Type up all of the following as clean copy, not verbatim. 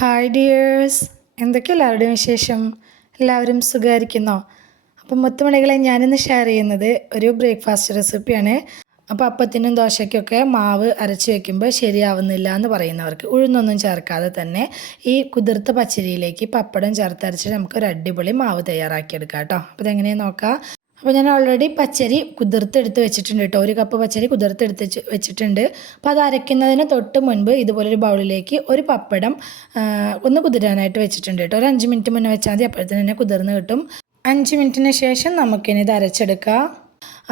Hi dears, എന്തൊക്കെ എല്ലാവരുടെയും വിശേഷം? എല്ലാവരും സുഖമായിരിക്കുന്നോ? അപ്പം മുത്തുമണികളെ ഞാനിന്ന് ഷെയർ ചെയ്യുന്നത് ഒരു ബ്രേക്ക്ഫാസ്റ്റ് റെസിപ്പിയാണ്. അപ്പോൾ അപ്പത്തിനും ദോശയ്ക്കൊക്കെ മാവ് അരച്ച് വയ്ക്കുമ്പോൾ ശരിയാവുന്നില്ല എന്ന് പറയുന്നവർക്ക് ഉഴുന്നൊന്നും ചേർക്കാതെ തന്നെ ഈ കുതിർത്ത പച്ചരിയിലേക്ക് പപ്പടം ചേർത്തരച്ച് നമുക്കൊരു അടിപൊളി മാവ് തയ്യാറാക്കിയെടുക്കാം കേട്ടോ. അപ്പോൾ ഇതെങ്ങനെയാണ് നോക്കാം. അപ്പോൾ ഞാൻ ഓൾറെഡി പച്ചരി കുതിർത്തെടുത്ത് വെച്ചിട്ടുണ്ട് കേട്ടോ. 1 കപ്പ് പച്ചരി കുതിർത്തെടുത്ത് വെച്ചിട്ടുണ്ട്. അപ്പോൾ അത് അരയ്ക്കുന്നതിന് തൊട്ട് മുൻപ് ഇതുപോലൊരു ബൗളിലേക്ക് ഒരു പപ്പടം ഒന്ന് കുതിരാനായിട്ട് വെച്ചിട്ടുണ്ട് കേട്ടോ. ഒരു 5 മിനിറ്റ് മുന്നേ വെച്ചാൽ മതി, അപ്പോഴത്തേന് തന്നെ കുതിർന്ന് കിട്ടും. 5 മിനിറ്റിന് ശേഷം നമുക്കിനി ഇത് അരച്ചെടുക്കാം.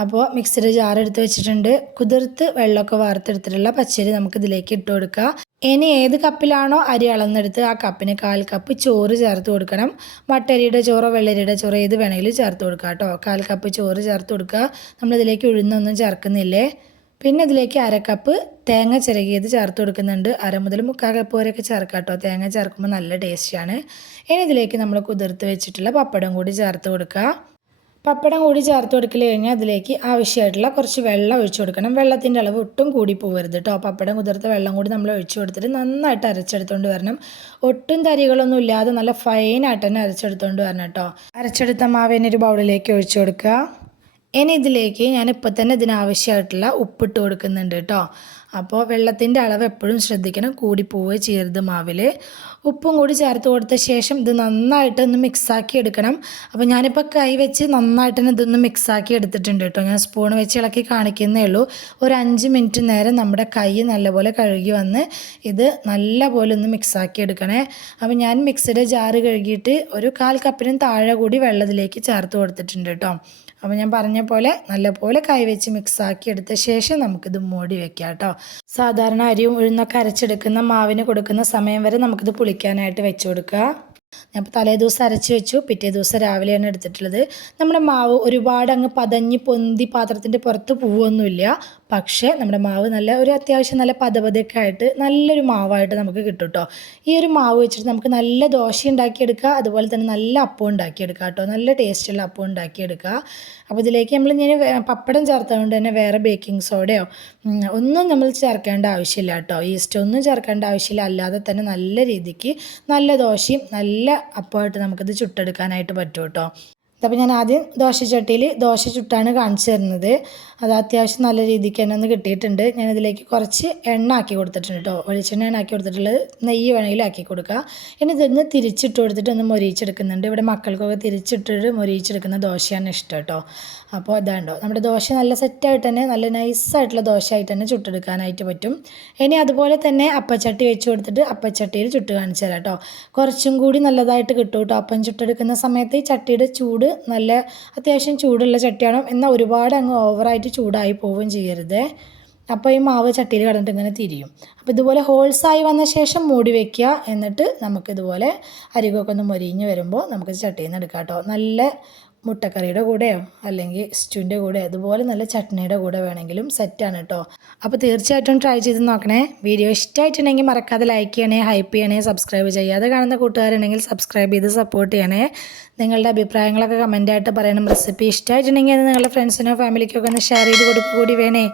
അപ്പോൾ മിക്സിയുടെ ജാർ എടുത്ത് വെച്ചിട്ടുണ്ട്. കുതിർത്ത് വെള്ളമൊക്കെ വാർത്തെടുത്തിട്ടുള്ള പച്ചരി നമുക്കിതിലേക്ക് ഇട്ട് കൊടുക്കുക. ഇനി ഏത് കപ്പിലാണോ അരി അളന്നെടുത്ത് ആ കപ്പിന് 1/4 കപ്പ് ചോറ് ചേർത്ത് കൊടുക്കണം. മട്ടരിയുടെ ചോറോ വെള്ളരിയുടെ ചോറോ ഏത് വേണമെങ്കിലും ചേർത്ത് കൊടുക്കുക കേട്ടോ. 1/4 കപ്പ് ചോറ് ചേർത്ത് കൊടുക്കുക. നമ്മളിതിലേക്ക് ഉഴുന്നൊന്നും ചേർക്കുന്നില്ലേ. പിന്നെ ഇതിലേക്ക് 1/2 കപ്പ് തേങ്ങ ചിരകിയത് ചേർത്ത് കൊടുക്കുന്നുണ്ട്. 1/2 മുതൽ 3/4 കപ്പ് വരെയൊക്കെ ചേർക്കാം കേട്ടോ. തേങ്ങ ചേർക്കുമ്പോൾ നല്ല ടേസ്റ്റിയാണ്. ഇനി ഇതിലേക്ക് നമ്മൾ കുതിർത്ത് വെച്ചിട്ടുള്ള പപ്പടം കൂടി ചേർത്ത് കൊടുക്കുക. പപ്പടം കൂടി ചേർത്ത് കൊടുക്കൽ കഴിഞ്ഞാൽ അതിലേക്ക് ആവശ്യമായിട്ടുള്ള കുറച്ച് വെള്ളം ഒഴിച്ചു കൊടുക്കണം. വെള്ളത്തിൻ്റെ അളവ് ഒട്ടും കൂടി പോകരുത് കേട്ടോ. പപ്പടം കുതിർത്ത വെള്ളം കൂടി നമ്മൾ ഒഴിച്ചു കൊടുത്തിട്ട് നന്നായിട്ട് അരച്ചെടുത്തുകൊണ്ട് വരണം. ഒട്ടും തരികളൊന്നും ഇല്ലാതെ നല്ല ഫൈനായിട്ട് തന്നെ അരച്ചെടുത്തുകൊണ്ട് വരണം കേട്ടോ. അരച്ചെടുത്ത മാവിനെ ഒരു ബൗളിലേക്ക് ഒഴിച്ചു കൊടുക്കുക. ഇനി ഇതിലേക്ക് ഞാനിപ്പോൾ തന്നെ ഇതിനാവശ്യമായിട്ടുള്ള ഉപ്പിട്ട് കൊടുക്കുന്നുണ്ട് കേട്ടോ. അപ്പോൾ വെള്ളത്തിൻ്റെ അളവ് എപ്പോഴും ശ്രദ്ധിക്കണം, കൂടി പോവുകയോ ചെയ്യരുത് മാവിൽ. ഉപ്പും കൂടി ചേർത്ത് കൊടുത്ത ശേഷം ഇത് നന്നായിട്ട് ഒന്ന് മിക്സാക്കി എടുക്കണം. അപ്പോൾ ഞാനിപ്പോൾ കൈ വെച്ച് നന്നായിട്ട് തന്നെ ഇതൊന്ന് മിക്സാക്കി എടുത്തിട്ടുണ്ട് കേട്ടോ. ഞാൻ സ്പൂൺ വെച്ച് ഇളക്കി കാണിക്കുന്നേ ഉള്ളൂ. ഒരു 5 മിനിറ്റ് നേരം നമ്മുടെ കൈ നല്ലപോലെ കഴുകി വന്ന് ഇത് നല്ലപോലെ ഒന്ന് മിക്സാക്കി എടുക്കണേ. അപ്പോൾ ഞാൻ മിക്സിയുടെ ജാറ് കഴുകിയിട്ട് ഒരു 1/4 കപ്പിനും താഴെ കൂടി വെള്ളത്തിലേക്ക് ചേർത്ത് കൊടുത്തിട്ടുണ്ട് കേട്ടോ. അപ്പോൾ ഞാൻ പറഞ്ഞ പോലെ നല്ലപോലെ കൈവച്ച് മിക്സാക്കി എടുത്ത ശേഷം നമുക്കിത് മൂടി വെക്കാം കേട്ടോ. സാധാരണ അരിയും ഉഴുന്നൊക്കെ അരച്ചെടുക്കുന്ന മാവിന് കൊടുക്കുന്ന സമയം വരെ നമുക്കിത് പുളിക്കാനായിട്ട് വെച്ച് കൊടുക്കുക. ഞാൻ ഇപ്പോൾ തലേ ദിവസം അരച്ച് വെച്ചു, പിറ്റേ ദിവസം രാവിലെയാണ് എടുത്തിട്ടുള്ളത്. നമ്മുടെ മാവ് ഒരുപാട് അങ്ങ് പതഞ്ഞ് പൊന്തി പാത്രത്തിൻ്റെ പുറത്ത് പോവുമൊന്നുമില്ല. പക്ഷേ നമ്മുടെ മാവ് നല്ല ഒരു അത്യാവശ്യം നല്ല പതപതയൊക്കെ ആയിട്ട് നല്ലൊരു മാവായിട്ട് നമുക്ക് കിട്ടും കേട്ടോ. ഈ ഒരു മാവ് വെച്ചിട്ട് നമുക്ക് നല്ല ദോശ ഉണ്ടാക്കിയെടുക്കുക, അതുപോലെ തന്നെ നല്ല അപ്പം ഉണ്ടാക്കിയെടുക്കുക കേട്ടോ. നല്ല ടേസ്റ്റുള്ള അപ്പം ഉണ്ടാക്കിയെടുക്കുക. അപ്പോൾ ഇതിലേക്ക് ഞാൻ പപ്പടം ചേർത്തതുകൊണ്ട് തന്നെ വേറെ ബേക്കിംഗ് സോഡയോ ഒന്നും നമ്മൾ ചേർക്കേണ്ട ആവശ്യമില്ല കേട്ടോ. ഈസ്റ്റ് ഒന്നും ചേർക്കേണ്ട ആവശ്യമില്ല. അല്ലാതെ തന്നെ നല്ല രീതിക്ക് നല്ല ദോശയും നല്ല അപ്പമായിട്ട് നമുക്കിത് ചുട്ടെടുക്കാനായിട്ട് പറ്റും കേട്ടോ. അപ്പോൾ ഞാൻ ആദ്യം ദോശച്ചട്ടിയിൽ ദോശ ചുട്ടാണ് കാണിച്ചു തരുന്നത്. അത് അത്യാവശ്യം നല്ല രീതിക്ക് തന്നെ ഒന്ന് കിട്ടിയിട്ടുണ്ട്. ഞാനിതിലേക്ക് കുറച്ച് എണ്ണ ആക്കി കൊടുത്തിട്ടുണ്ട് കേട്ടോ. വെളിച്ചെണ്ണയാണ് ആക്കി കൊടുത്തിട്ടുള്ളത്. നെയ്യ് വേണമെങ്കിലും ആക്കി കൊടുക്കുക. ഇനി ഇതൊന്ന് തിരിച്ചിട്ട് കൊടുത്തിട്ട് ഒന്ന് മൊരിയിച്ചെടുക്കുന്നുണ്ട്. ഇവിടെ മക്കൾക്കൊക്കെ തിരിച്ചിട്ടിട്ട് മൊരിയിച്ചെടുക്കുന്ന ദോശയാണ് ഇഷ്ടം കേട്ടോ. അപ്പോൾ ഇതാണ്ടോ നമ്മുടെ ദോശ നല്ല സെറ്റായിട്ട് തന്നെ നല്ല നൈസായിട്ടുള്ള ദോശയായിട്ട് തന്നെ ചുട്ടെടുക്കാനായിട്ട് പറ്റും. ഇനി അതുപോലെ തന്നെ അപ്പച്ചട്ടി വെച്ച് കൊടുത്തിട്ട് അപ്പച്ചട്ടിയിൽ ചുട്ട് കാണിച്ചു തരാം കേട്ടോ. കുറച്ചും കൂടി നല്ലതായിട്ട് കിട്ടും കേട്ടോ. അപ്പം ചുട്ടെടുക്കുന്ന സമയത്ത് ഈ ചട്ടിയുടെ ചൂട് നല്ല അത്യാവശ്യം ചൂടുള്ള ചട്ടിയാണ്. എന്നാൽ ഒരുപാട് അങ്ങ് ഓവറായിട്ട് ചൂടായി പോവുകയും ചെയ്യരുത്. അപ്പോൾ ഈ മാവ് ചട്ടിയിൽ കിടന്നിട്ട് ഇങ്ങനെ തിരിയും. അപ്പോൾ ഇതുപോലെ ഹോൾസായി വന്ന ശേഷം മൂടി വയ്ക്കുക. എന്നിട്ട് നമുക്കിതുപോലെ അരികൊക്കെ ഒന്ന് മൊരിഞ്ഞ് വരുമ്പോൾ നമുക്ക് ചട്ടിയിൽ നിന്ന് എടുക്കാം കേട്ടോ. നല്ല മുട്ടക്കറിയുടെ കൂടെയോ അല്ലെങ്കിൽ സ്റ്റൂവിൻ്റെ കൂടെ അതുപോലെ നല്ല ചട്നിയുടെ കൂടെ വേണമെങ്കിലും സെറ്റാണ് കേട്ടോ. അപ്പോൾ തീർച്ചയായിട്ടും ട്രൈ ചെയ്ത് നോക്കണേ. വീഡിയോ ഇഷ്ടമായിട്ടുണ്ടെങ്കിൽ മറക്കാതെ ലൈക്ക് ചെയ്യണേ, ഹൈപ്പ് ചെയ്യണേ, സബ്സ്ക്രൈബ് ചെയ്യാതെ കാണുന്ന കൂട്ടുകാരുണ്ടെങ്കിൽ സബ്സ്ക്രൈബ് ചെയ്ത് സപ്പോർട്ട് ചെയ്യണേ. നിങ്ങളുടെ അഭിപ്രായങ്ങളൊക്കെ കമൻറ്റായിട്ട് പറയണം. റെസിപ്പി ഇഷ്ടമായിട്ടുണ്ടെങ്കിൽ അത് നിങ്ങളുടെ ഫ്രണ്ട്സിനോ ഫാമിലിക്കൊക്കെ ഒന്ന് ഷെയർ ചെയ്ത് കൊടുക്കുക കൂടി വേണേ.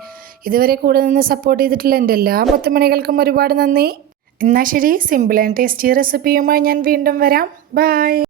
ഇതുവരെ കൂടെ നിന്ന് സപ്പോർട്ട് ചെയ്തിട്ടുള്ള എൻ്റെ എല്ലാ മുത്തുമണികൾക്കും ഒരുപാട് നന്ദി. എന്നാൽ ശരി, സിമ്പിൾ ആൻഡ് ടേസ്റ്റി റെസിപ്പിയുമായി ഞാൻ വീണ്ടും വരാം. ബൈ.